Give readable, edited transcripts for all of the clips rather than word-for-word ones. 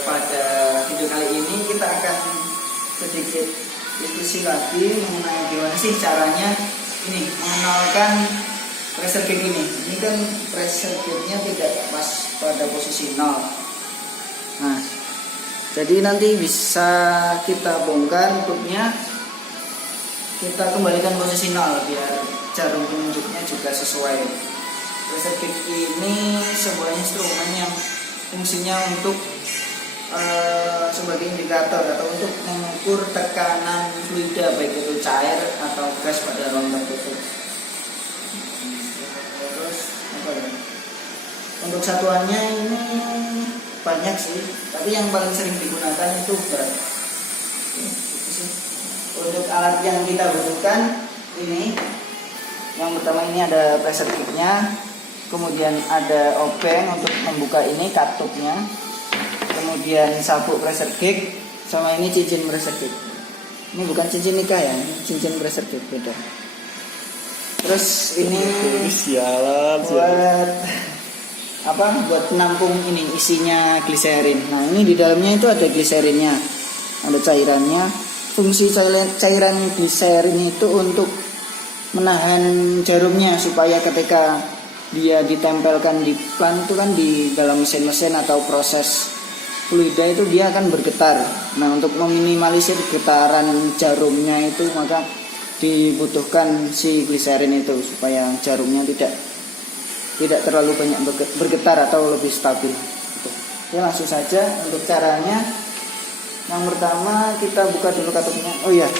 Pada video kali ini kita akan sedikit diskusi lagi mengenai gimana sih caranya ini mengenalkan pressure gauge ini. Ini kan pressure gauge-nya tidak pas pada posisi 0. Nah, jadi nanti bisa kita bongkar tutupnya, kita kembalikan posisi 0 biar jarum penunjuknya juga sesuai. Pressure gauge ini sebuah instrumen yang fungsinya untuk sebagai indikator atau untuk mengukur tekanan fluida baik itu cair atau gas pada ruang tertutup. Terus apa ya? Untuk satuannya ini banyak sih, tapi yang paling sering digunakan itu bar. Untuk alat yang kita butuhkan ini, yang pertama ini ada pressure gauge-nya, kemudian ada obeng untuk membuka ini katupnya, kemudian sabuk pressure gauge, sama ini cincin pressure gauge. Ini bukan cincin nikah ya, ini cincin pressure gauge beda. Terus ini buat apa? Buat penampung ini isinya gliserin. Nah ini di dalamnya itu ada gliserinnya, ada cairannya. Fungsi cairan gliserin itu untuk menahan jarumnya supaya ketika dia ditempelkan di plant itu kan di dalam mesin-mesin atau proses fluida itu dia akan bergetar. Nah untuk meminimalisir getaran jarumnya itu maka dibutuhkan si gliserin itu supaya jarumnya tidak terlalu banyak bergetar atau lebih stabil. Oke, langsung saja untuk caranya. Yang pertama kita buka dulu katupnya. Oh iya,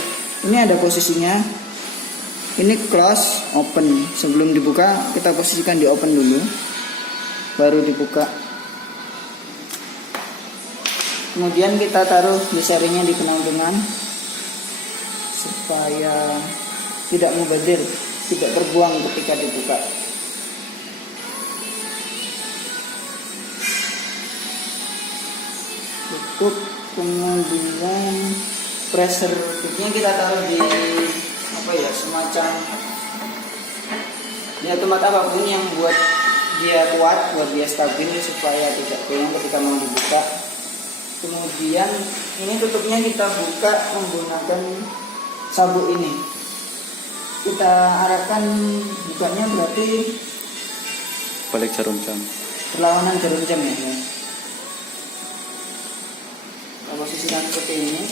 ini ada posisinya. Ini close, open. Sebelum dibuka kita posisikan di open dulu, baru dibuka. Kemudian kita taruh gliserinnya di penampungan supaya tidak mubazir, tidak terbuang ketika dibuka. Cukup. Kemudian pressure gauge-nya kita taruh di apa ya, semacam di tempat apapun yang buat dia kuat, buat dia stabil supaya tidak goyang ketika mau dibuka. Kemudian ini tutupnya kita buka menggunakan sabuk ini. Kita arahkan bukanya berarti balik jarum jam, berlawanan jarum jam ya. Kita posisikan seperti ini.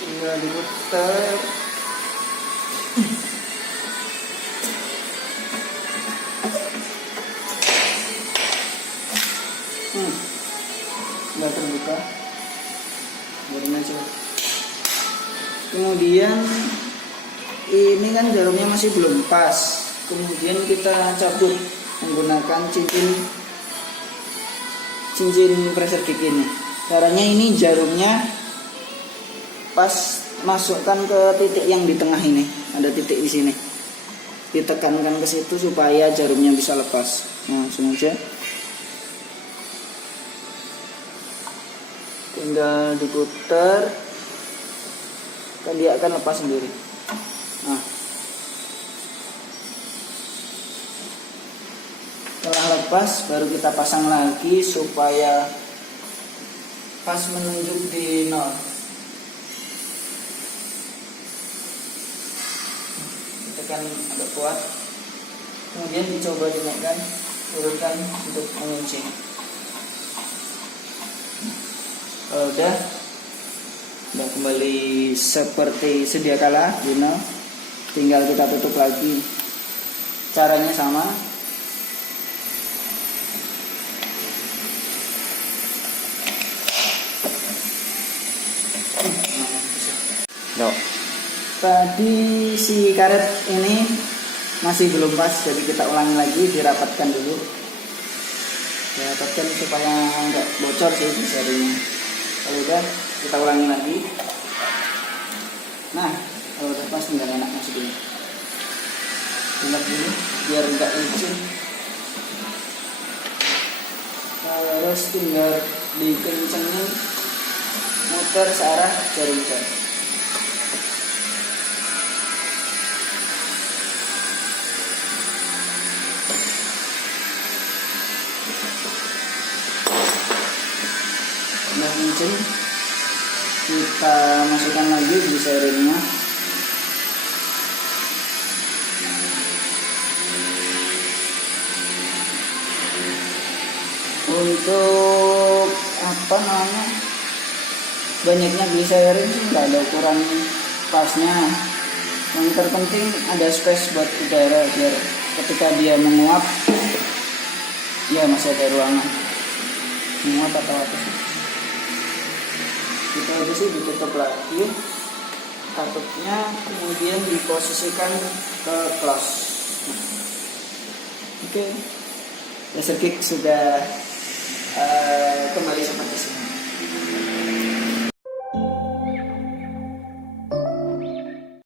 Tinggal diputar. Sudah terbuka, biarin aja. Kemudian ini kan jarumnya masih belum pas, kemudian kita cabut menggunakan cincin pressure gauge ini. Caranya ini jarumnya pas masukkan ke titik yang di tengah ini, ada titik di sini, ditekankan ke situ supaya jarumnya bisa lepas. Nah, langsung aja. Tinggal diputar, kan dia akan lepas sendiri. Nah, setelah lepas baru kita pasang lagi supaya pas menunjuk di 0. Tekan agak kuat, kemudian dicoba dinaikkan, turunkan untuk mengunci. Kalau udah kembali seperti sedia kala, tinggal kita tutup lagi. Caranya sama. no. Tadi si karet ini masih belum pas, jadi kita ulangi lagi, dirapatkan dulu. Dirapatkan supaya nggak bocor sih gliserin. Kalau udah kita ulangi lagi. Nah, kalau udah pas tinggal enak masukin. Ingat dulu biar nggak licin. Terus tinggal dikencengin, muter searah jarum jam. mesin, kita masukkan lagi gliserinnya. Untuk apa namanya, banyaknya gliserin sih nggak ada ukuran pasnya. Yang terpenting ada space buat udara biar ketika dia menguap ya masih ada ruangan. Menguap atau apa sih, kita aja sih ditutup lagi tutupnya, kemudian diposisikan ke close. Oke, laser kick sudah kembali seperti ini.